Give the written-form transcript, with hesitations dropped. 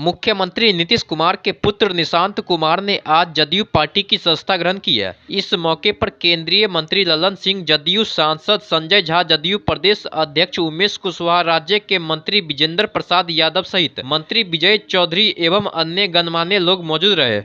मुख्यमंत्री नीतीश कुमार के पुत्र निशांत कुमार ने आज जदयू पार्टी की सदस्यता ग्रहण की है। इस मौके पर केंद्रीय मंत्री ललन सिंह, जदयू सांसद संजय झा, जदयू प्रदेश अध्यक्ष उमेश कुशवाहा, राज्य के मंत्री विजेंद्र प्रसाद यादव सहित मंत्री विजय चौधरी एवं अन्य गणमान्य लोग मौजूद रहे।